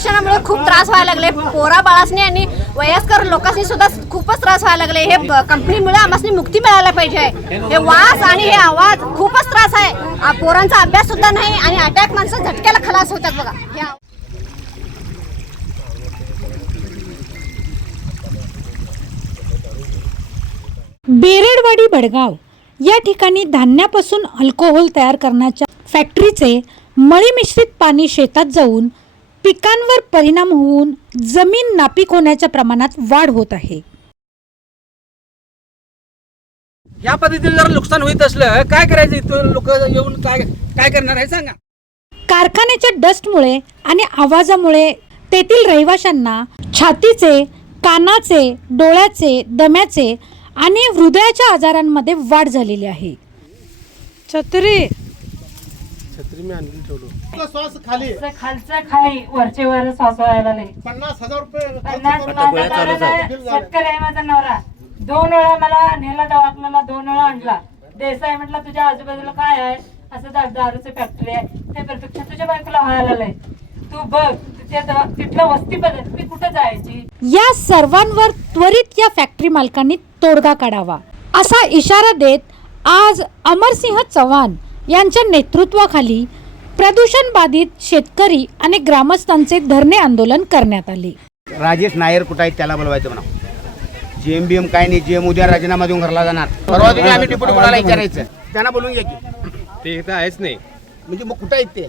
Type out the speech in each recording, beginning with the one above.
प्रदूषणामुळे खूप त्रास व्हायला लागले. पोरा बाळासनी आणि वयस्कर लोकांनी सुद्धा खूपच त्रास व्हायला लागले. हे कंपनीमुळे आम्हाला मुक्ती मिळायला पाहिजे. हे वास आणि हे आवाज खूपच त्रास आहे. पोरांचा अभ्यास सुद्धा नाही आणि अटॅक माणसं झटक्याला खलास होतात बघा. बेरेडवाडी बडगाव या ठिकाणी धान्यापासून अल्कोहोल तयार करण्याच्या फॅक्टरीचे मळी मिश्रित पाणी शेतात जाऊन पिकांवर परिणाम होऊन जमीन नापीक होण्याच्या प्रमाणात वाढ होत आहे. या पद्धतीने जर नुकसान होत असलं काय करायचं इथं लोक येऊन काय काय करणार आहे सांगा. कारखान्याच्या डस्टमुळे आणि आवाजामुळे तेथील रहिवाशांना छातीचे कानाचे डोळ्याचे दम्याचे आणि हृदयाच्या आजारांमध्ये वाढ झालेली आहे. छत्री श्वास खाली खालचं खाली वरचे वर श्वास व्हायला लागले. पन्नास हजार रुपये पन्नास माझा नवरा शेतकरी आहे माझा नवरा. दोन वेळा मला नेला दवाखान्याला दोन वेळा आणला. देसाई म्हटलं तुझ्या आजूबाजूला काय आहे? असं दारूची फॅक्टरी आहे. ते प्रत्यक्ष तुझ्या बायकोला व्हायला तू बघ तिथे दवा- तिथलं वस्ती बदल. मी कुठं जायची? या सर्वांवर त्वरित या फॅक्टरी मालकांनी तोडगा काढावा. असा इशारा देत आज अमरसिंह चव्हाण यांच्या नेतृत्वाखाली प्रदूषण बाधित शेतकरी आणि ग्रामस्थांचे धरणे आंदोलन करण्यात आले. राजेश नायर कुठं आहेत त्याला बोलवायचं म्हणा जेएम बीएम काय नाही जेएम उद्या राजीनामा देऊन घरला जाणार. परवा तुम्ही आम्ही डिप्युटी कोणाला विचारायचं? त्यांना बोलून घ्या की. ते इथं आहेच नाही. म्हणजे मग कुठं आहेत ते?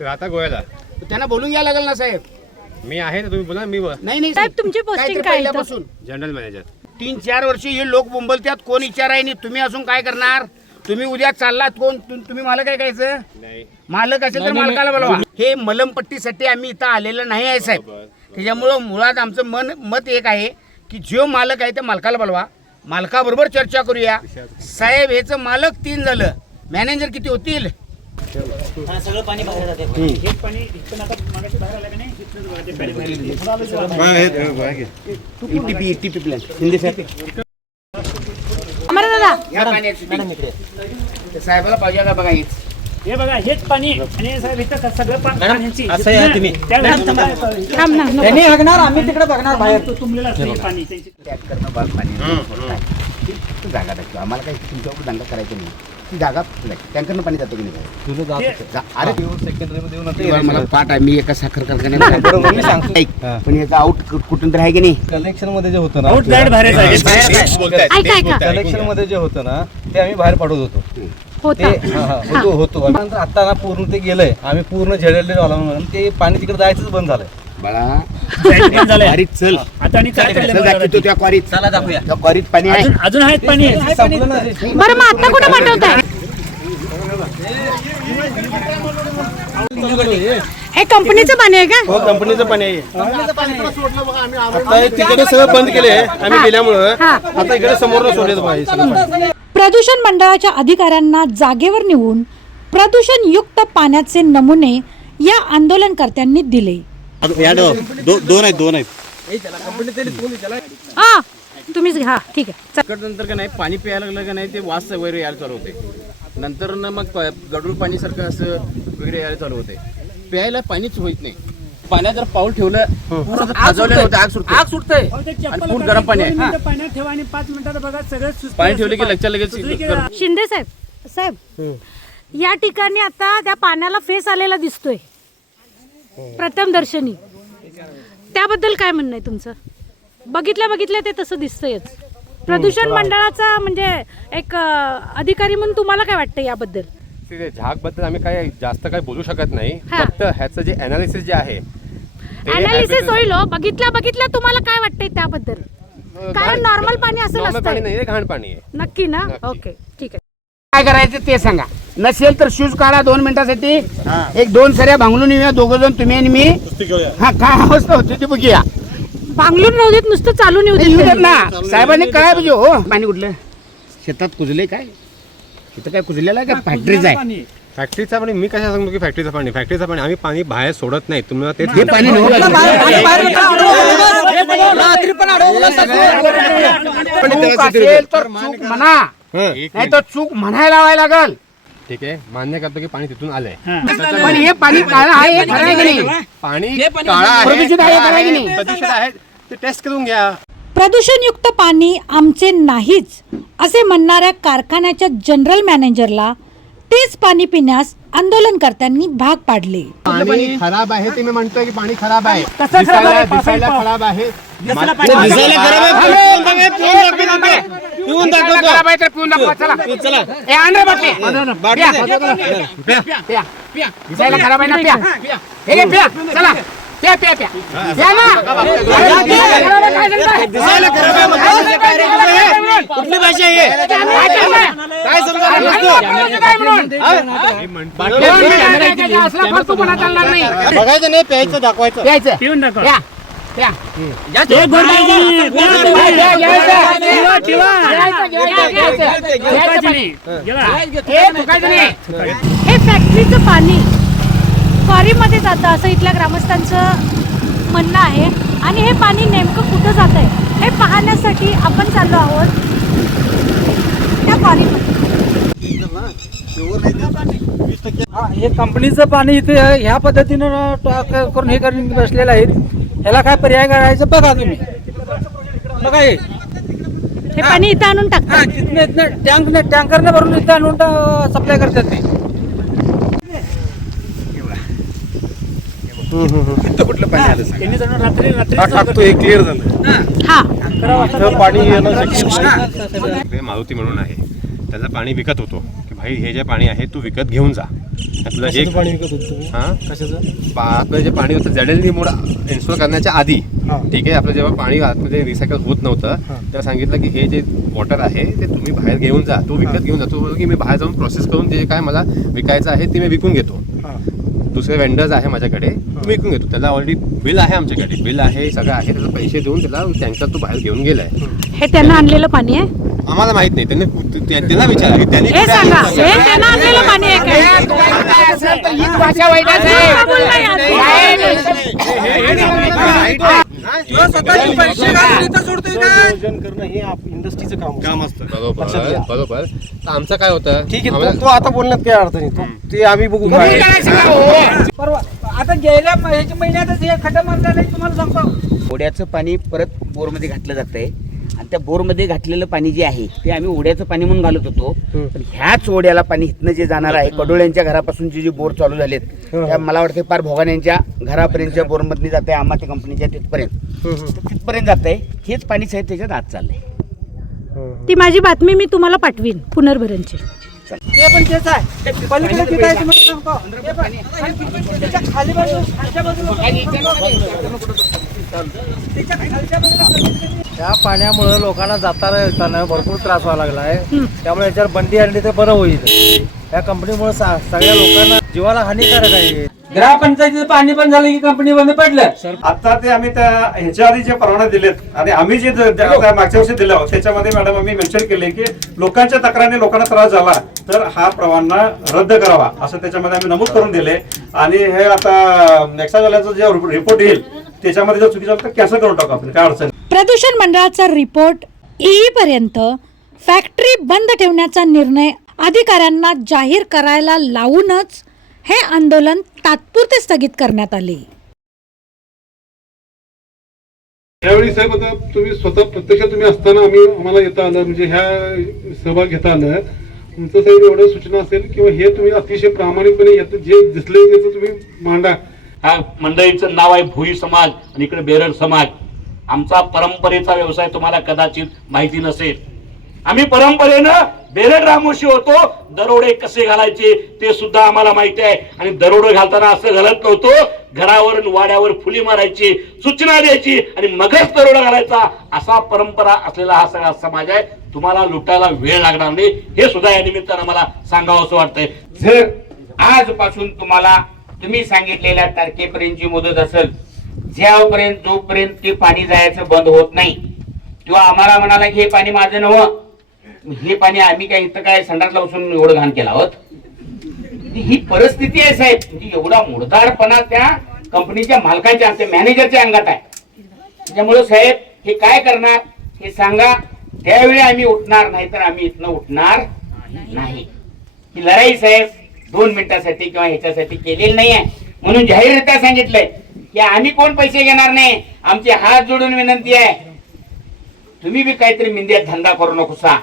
तर आता गोव्याला. त्यांना बोलून घ्या लागेल ना साहेब. मी आहे ना तुम्ही बोला मी नाही नाही साहेब, तुमची posting काहीतरी काय आहे इथं? पहिल्यापासून. General manager. तीन चार वर्ष हे लोक बोंबलत्यात कोण विचार आहे नाही? तुम्ही असून काय करणार? तुम्ही उद्या चाललात कोण? तु- तुम्ही मालक आहे कायचं नाही. मालक असेल तर मालकाला बोलवा. हे मलमपट्टीसाठी आम्ही इथं आलेलं नाही आहे साहेब. त्याच्यामुळं मुळात आमचं मन मत एक आहे की जो मालक आहे त्या मालकाला बोलवा. मालकाबरोबर चर्चा करूया. साहेब ह्याचं मालक तीन झालं. मॅनेजर किती होतील? ETP, ETP plan. या पाण्याची ते साहेबाला पाहिजे का बघा हेच हे बघा हेच पाणी आणि साहेब इथं सगळं पाण्याची. त्यावेळेस तुम्हाला- त्यांनी बघणार आम्ही तिकडे बघणार बाहेर. तो तुंबलेलं असतं हे पाणी त्यांची टॅप करणं भाग पाणी ती जागा टाकतो. आम्हाला काही तुमच्यावर दंगा करायचा नाही. ती जागा टँकरनं पाणी जातं की नाही? जा- अरे मला पाठ आहे मी एका साखर कारखान्यात ऐक, पण याचा आउट कुठून तर आहे की नाही? कलेक्शनमध्ये जे होतं ना आउट गाईड बाहेर आहे. ऐका ऐका. कलेक्शनमध्ये जे होतं ना ते आम्ही बाहेर पाठवत होतो. ते होता. हा, हा, होतो होतो. आम्ही नंतर आता ना पूर्ण ते गेलंय. आम्ही पूर्ण झेडले आलो म्हणून ते पाणी तिकडे जायचंच बंद झालंय. बाळा. क्वारीत चल. आता आणि काय चल चाललंय दाखवतो बघा. त्या क्वारीत चला दाखवूया त्या क्वारीत पाणी आहे. अजून अजून आहेत पाणी. बरं मग आता कुठे पाठवताय? हे कंपनीचं पाणी आहे का? हो कंपनीचं पाणी आहे. सोडलं बघा आम्ही आता हे तिकडे सगळं बंद केले आम्ही गेल्यामुळं आता इकडे समोर सोडले पाहिजे सगळं पाणी. प्रदूषण मंडळाच्या अधिकाऱ्यांना जागेवर नेऊन प्रदूषण युक्त पाण्याचे नमुने या आंदोलनकर्त्यांनी दिले. दोन आहेत दोन आहेत. हा तुम्हीच घ्या. ठीक आहे. नंतर का नाही पाणी प्यायला लागलं का नाही ते वास वगैरे यायला चालू होते. नंतर ना मग प- गडूळ पाणीसारखं असं वगैरे यायला चालू होते. प्यायला पाणीच होत नाही. पाण्यात जर पाऊल ठेवलं पूर्ण असं खाजवलेलं होतं आग सुटते आग सुटतंय. आणि गरम पाणी आहे. पाण्यात ठेवा आणि पाच मिनिटात बघा सगळं सुस्तं पाणी ठेवलं की पाणी. लगच्या लगेच गरम. शिंदे साहेब साहेब या ठिकाणी आता त्या पाण्याला फेस आलेला दिसतोय. प्रथम दर्शनी. त्याबद्दल काय म्हणणं आहे तुमचं? बघितल्या बघितल्या ते तसं दिसतंयच प्रदूषण मंडळाचा म्हणजे एक अधिकारी म्हणून तुम्हाला काय वाटतं याबद्दल? ते झाकबद्दल आम्ही काय जास्त काय बोलू शकत नाही. हा. फक्त ह्याचं जे अनालिसिस जे आहे अनालिसिस होईल हो. बघितल्या बघितल्या तुम्हाला काय वाटतंय त्याबद्दल? काय नॉर्मल पाणी असं नसतं नाही हे घाण पाणी आहे. नक्की ना? ओके ठीक आहे. काय करायचं ते सांगा. नसेल तर शूज काढा दोन मिनिटासाठी एक दोन सऱ्या भांगलून येऊया दोघ जण तुम्ही आणि मी हा काय अवस्था होती ती बघूया बांगलूर राहू देत नुसतं चालून येऊ येऊ देत देत ना साहेबांनी काय पाहिजे हो पाणी कुठलं शेतात कुजले काय इथं काय कुजलेलं आहे का फॅक्टरीच आहे फॅक्टरीचा पाणी मी कशा सांगतो की फॅक्टरीचं पाणी फॅक्टरीचं पाणी आम्ही पाणी बाहेर सोडत नाही तुम्हाला ते हे पाणी चूक असेल तर चूक म्हणा नाही तर चूक म्हणायला लावायला लागल ठीक आहे? मान्य करतो की पाणी तिथून आलंय. पण हे पाणी काळं आहे हे खरं आहे की नाही? पाणी काळा प्रदूषित आहे खरं आहे की नाही? प्रदूषित आहे. ते टेस्ट करून घ्या. प्रदूषणयुक्त पाणी आमचे नाहीच असे म्हणणाऱ्या कारखान्याच्या जनरल मॅनेजरला तेच पाणी पिण्यास आंदोलनकर्त्यांनी भाग पाडले. पाणी खराब आहे ते मी म्हणतोय की पाणी खराब आहे. कसं खराब आहे? दिसायला दिसायला खराब आहे. दिसायला पाणी- पिऊन खराब आहे तर पिऊन दाखवा चला. ए, आण रे बाटली. प्या. प्या, प्या, प्या. दिसायला खराब आहे ना प्या. हे घे, प्या. चला. प्या प्या प्या. प्या ना. दिसायला खराब आहे म्हणजे? कुठली भाषा आहे हे? काय समजा असला फालतूपणा चालणार नाही बघायचं नाही प्यायचं दाखवायचं प्यायचं पिऊन दाखव प्या प्या. हे हे फॅक्टरीचं पाणी. क्वारीमध्ये जातं असं इथल्या ग्रामस्थांचं म्हणणं आहे. आणि हे पाणी नेमकं कुठं जात आहे हे पाहण्यासाठी आपण चाललो आहोत त्या क्वारीमध्ये. हे कंपनीचं पाणी इथे ह्या पद्धतीनं टॉक करून हे करून बसलेलं आहे ह्याला काय पर्याय करायचं बघा तुम्ही. बघा हे. हे पाणी इथं आणून टाकतात. टँकरने भरून इथं आणून सप्लाय करतात ते. त्यांनी जणू रात्री रात्री टाकतो हे क्लिअर झालं. हा. इथं पाणी येणं शक्य नाही. ते मारुती म्हणून आहे. त्याचं पाणी विकत होतो. की भाई हे जे पाणी आहे तू विकत घेऊन जा. आपलं एक पाणी विकत होतो तुम्ही? हा? कशाचं? पा- आपलं जे पाणी होतं जडेलनी मुळे इन्स्टॉल करण्याच्या आधी ठीक आहे आपलं जेव्हा पाणी आतमध्ये रिसायकल होत नव्हतं तेव्हा सांगितलं की हे जे वॉटर आहे ते तुम्ही बाहेर घेऊन जा. तू विकत घेऊन जा. तू बोलला की मी बाहेर जाऊन प्रोसेस करून जे काय मला विकायचं आहे ते मी विकून घेतो. दुसरे वेंडर्स आहे माझ्याकडे मी विकून घेतो त्याला ऑलरेडी बिल आहे आमच्याकडे बिल आहे सगळं आहे त्याचे पैसे देऊन त्याला टँकर तो बाहेर घेऊन गेलाय हे त्यांना आणलेलं पाणी आहे आम्हाला माहीत नाही त्यांनी त्या- त्यांना विचारा की त्यांनी हे सांगा हे त्यांना आणलेलं पाणी आहे हे का तुम्हाला काय असेल तर हीच भाषा वाईटाच आहे. नियोजन करणं हे आप- इंडस्ट्रीचं काम काम असतं. बरोबर. बरोबर. तर आमचं काय होतं? ठीक आहे तो- आता बोलण्यात काय अर्थ नाही तो ते आम्ही बघू. काय हो? परवा आता गेल्या ह्याच्या महिन्यातच हे खड्डा मारला नाही तुम्हाला सांगतो. ओढ्याचं पाणी परत बोरमध्ये घातलं जात आहे आणि त्या बोरमध्ये घातलेलं पाणी जे आहे ते आम्ही ओढ्याचं पाणी म्हणून घालत होतो. पण ह्याच ओढ्याला पाणी इथनं जे जाणार आहे कडोळ्यांच्या घरापासूनचे जे बोर चालू झालेत त्या मला वाटतं पार भोगाण्यांच्या घरापर्यंतच्या बोरमधली जात आहे आमाती कंपनीच्या तिथपर्यंत. तर तिथपर्यंत जात आहे हेच पाणी साहेब त्याच्यात आत चाललंय. ती माझी बातमी मी तुम्हाला पाठवीन पुनर्भरणची. ते पण तेच आहे. पलीकडे तिथं आहे तुम्हाला सांगतो. हे पण. आणि त्याच्याखाली बाजू खालच्या बाजूला. त्या पाण्यामुळे लोकांना जाताना येताना भरपूर त्रास व्हायला लागला आहे त्यामुळे याच्यावर बंदी आणली तर बरं होईल. या कंपनीमुळे सगळ्या लोकांना जीवाला हानिकारक आहे. ग्रामपंचायतीचं पाणी पण झालं की कंपनी बंद पडलं? आता ते आम्ही त्या ह्याच्या आधी जे परवाना दिलेत आणि आम्ही जे मागच्या वर्षी दिलं त्याच्यामध्ये मॅडम आम्ही मेन्शन केले की लोकांच्या तक्रारीने लोकांना त्रास झाला तर हा परवाना रद्द करावा असं त्याच्यामध्ये आम्ही नमूद करून दिले. आणि हे आता नेक्सा झाल्याचं जे रिपोर्ट येईल त्याच्यामध्ये जर चुकीचं झालं तर कॅन्सल करून टाकू आपण काय अडचण. प्रदूषण मंडळाचा रिपोर्ट येईपर्यंत फॅक्टरी बंद ठेवण्याचा निर्णय अधिकाऱ्यांना जाहीर करायला लावूनच हे आंदोलन तात्पुरते स्थगित करण्यात आले. यावेळी साहेब आता तुम्ही स्वतः प्रत्यक्ष तुम्ही असताना आम्ही आम्हाला येता आलं म्हणजे ह्या सहभाग घेता आलं. तुमचं साहेब एवढं सूचना असेल किंवा हे तुम्ही अतिशय प्रामाणिकपणे याचं जे दिसले त्याचं तुम्ही मांडा. हा मंडळीचं नाव आहे भुई समाज आणि इकडे बेरड समाज. आमचा परंपरेचा व्यवसाय तुम्हाला कदाचित माहिती नसेल. आम्ही परंपरेनं बेरड रामोशी होतो दरोडे कसे घालायचे ते सुद्धा आम्हाला माहिती आहे. आणि दरोडे घालताना असं घालत नव्हतो घरावर वाड्यावर फुली मारायची सूचना द्यायची आणि मगच दरोडा घालायचा असा परंपरा असलेला हा सगळा समाज आहे. तुम्हाला लुटायला वेळ लागणार नाही. हे सुद्धा या निमित्तानं मला सांगावं असं वाटतंय. जर आजपासून तुम्हाला तुम्ही सांगितलेल्या तारखेपर्यंतची मुदत असेल ज्यापर्यंत जोपर्यंत ते पाणी जायचं बंद होत नाही किंवा आम्हाला म्हणाला की हे पाणी माझं नवं हे पाणी आम्ही काय इथं काय संडासला लावून एवढं घाण केला आहोत? म्हणजे ही परिस्थिती आहे साहेब. म्हणजे एवढा मुडदारपणा त्या कंपनीच्या मालकाच्या आमच्या मॅनेजरच्या अंगात आहे. त्याच्यामुळे साहेब हे काय करणार? हे सांगा. त्यावेळी आम्ही उठणार नाही तर आम्ही इथनं उठणार नाही. ही लढाई साहेब दोन मिनिटासाठी किंवा ह्याच्यासाठी केलेली नाही आहे म्हणून जाहीररित्या सांगितलंय की आम्ही कोण पैसे घेणार नाही? आमचे हात जोडून विनंती आहे. तुम्ही बी काहीतरी मिंद्यात धंदा करू नकोसा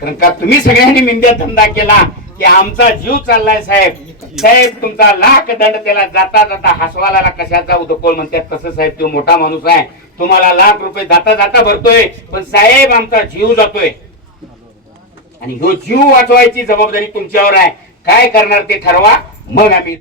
कारण का तुम्ही सगळ्यांनी मिंद्यात धंदा केला की आमचा जीव चाललाय साहेब. साहेब तुमचा लाख दंड त्याला जाता जाता हसवाला कशाचा उदकोल म्हणतात. तसं साहेब तो मोठा माणूस आहे. तुम्हाला लाख रुपये जाता जाता भरतोय पण साहेब आमचा जीव जातोय. आणि ह्यो जीव वाचवायची जबाबदारी तुमच्यावर आहे. काय करणार ते ठरवा मग आम्ही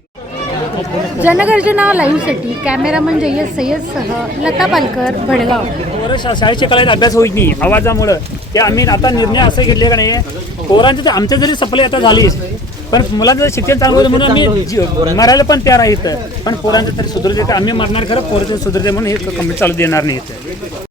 जनगर्जना लाईव्हसाठी कॅमेरामन जय्यद सय्यदसह लता पालकर भडगाव. पोरं शा- शाळेत अभ्यास होत नाही आवाजामुळं. ते आम्ही आता निर्णय असं घेतले का नाही पोरांचं तर आमच्या जरी सप्लाय आता झाली पण मुलांचं शिक्षण चांगलं होतं म्हणून आम्ही मरायला पण तयार आहे पण पोरांचं तरी सुधरते आम्ही मरणार खरं पोरांचं सुधरते म्हणून हे कंप्लीट चालू देणार नाही